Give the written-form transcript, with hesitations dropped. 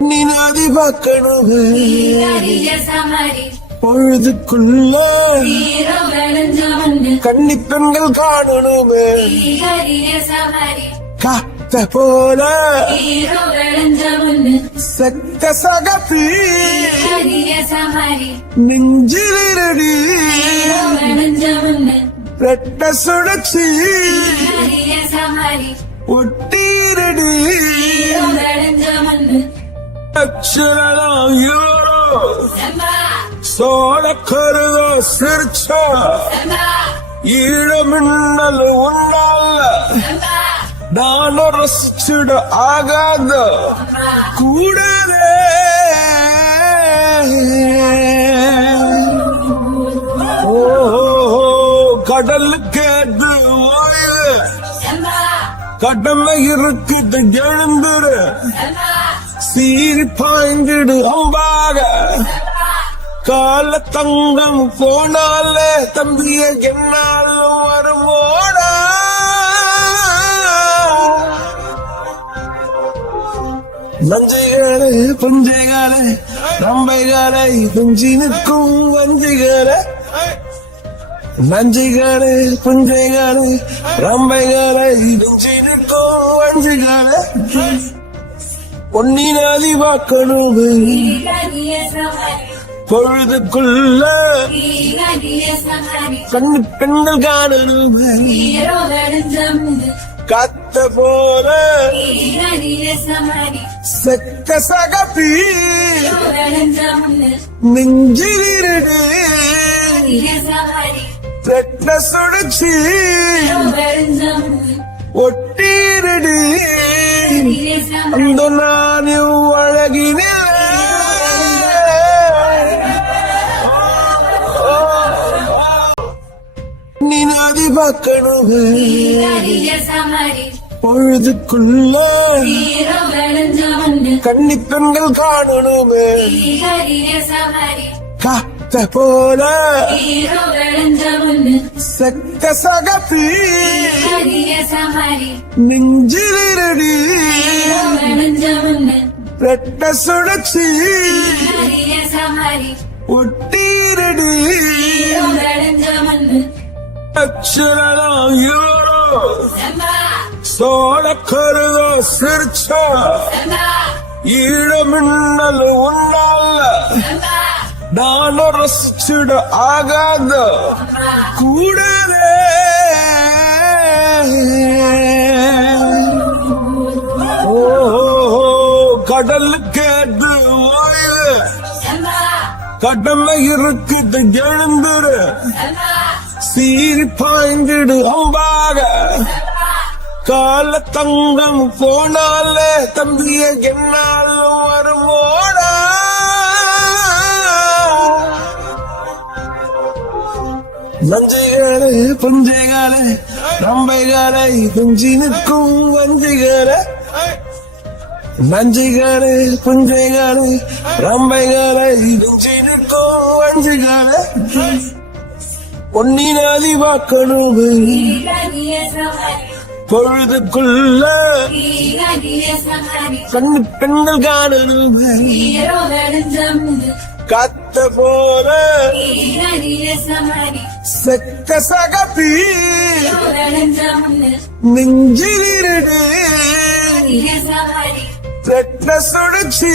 நீ நாதி பார்க்கணும் பொழுதுக்குள்ள கன்னி பெண்கள் காணணுமே காத்த போல செத்த சகப்பி நெஞ்சிலடி ரெட்ட சுழற்சி ஒட்டீரடி அச்சரம் சோழ கருதோ சிரிச்சா ஈழமின்னல் உன்னால நான் ரசிச்சுட ஆகாத கூடாதே கடலுக்கு அது ஓய கடமை இருக்குது எழுந்துரு சீறி பாய்ந்திடு அம்பாக கால தங்கம் போனால தம்பிய என்னாலும் வருவோடா நஞ்சைகளே பஞ்சைகளே ரம்பைகளை துஞ்சி நிற்கும் வஞ்சிகளே நஞ்சைகளே பஞ்சைகளே ரம்பைகளை துஞ்சி நிற்கும் வஞ்சிகளே பொன்னி நாதி பார்க்கணும் பொழுதுக்குள்ள கண்ணு பெண்கள் காணணும் காத்த போல செக்க சகப்பி நெஞ்சிலிருடு ரெட்ட சுழற்சி ஒட்டீரடி அந்த நான் அழகின நீ நாதி பார்க்கணும் பொழுதுக்குள்ள கன்னி பெண்கள் காணணுமே காத்த போல செக்க சகப்பி நெஞ்சிலிருடி ரெட்ட சுழற்சி ஒட்டீரடி அச்சரம் சோழ கருதோ சிரிச்சா ஈழமின்னல் உன்னால நான் ரசிச்சுட ஆகாத கூடாதே கடலுக்கு அது ஓய கடமை இருக்குது எழுந்துரு சீறி பாய்ந்திடு அம்பாக கால தங்கம் போனால தம்பிய என்னாலும் வருவோடா நஞ்சைகளே பஞ்சைகளே ரம்பைகளை துஞ்சி நிற்கும் வஞ்சிகளே நஞ்சைகளே பஞ்சைகளே ரம்பைகளை துஞ்சி நிற்கும் வஞ்சிகளே பொன்னி நாதி பார்க்கணும் பொழுதுக்குள்ள கண்ணு பெண்கள் காணணும் காத்த போல செக்க சகப்பி நெஞ்சிலிருடு ரெட்ட சுழற்சி